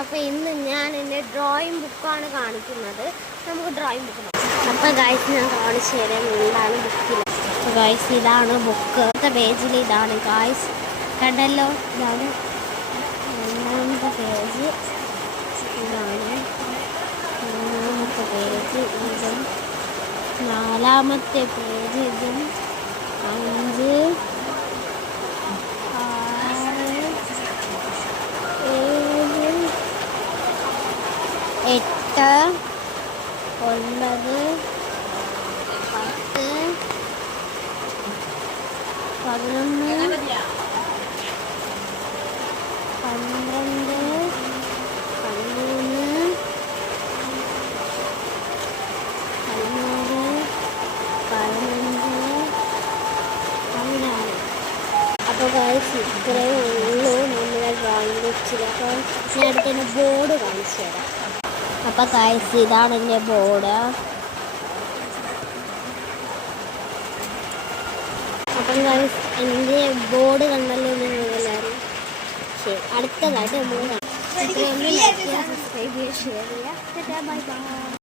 അപ്പോൾ ഇന്ന് ഞാൻ എൻ്റെ ഡ്രോയിങ് ബുക്കാണ് കാണിക്കുന്നത്. നമുക്ക് ഡ്രോയിങ് ബുക്ക് നോക്കാം. അപ്പോൾ ഗൈസ് ഞാൻ കാണിച്ചു തരാം എന്താണ് ബുക്കിൽ. അപ്പോൾ ഗൈസ് ഇതാണ് ബുക്ക്. അടുത്ത പേജിൽ ഇതാണ് ഗൈസ്, കണ്ടല്ലോ, ഇതാണ് രണ്ടാമത്തെ പേജ്, ഇതാണ് മൂന്നാമത്തെ പേജ്, ഇതും നാലാമത്തെ പേജ്, ഇതും 5, 6, 7, 8, 9, 10, 11, 12, 13, അപ്പോൾ ഗൈസ് ഇത്രയേ ഉള്ളൂ നമ്മുടെ ഡ്രോയിങ് ബുക്സിൽ. അപ്പോൾ ഞാൻ അടുത്തന്നെ ബോർഡ് കാണിച്ചു തരാം. അപ്പോൾ ഗൈസ് ഇതാണ് എൻ്റെ ബോർഡ്. അപ്പം ഗൈസ് എൻ്റെ ബോർഡ് കണ്ടല്ലോ നിങ്ങളെല്ലാവരും. ശരി, അടുത്തതായിട്ട് നമ്മൾ സബ്സ്ക്രൈബ് ചെയ്യുക, ഷെയർ ചെയ്യുക. Bye bye.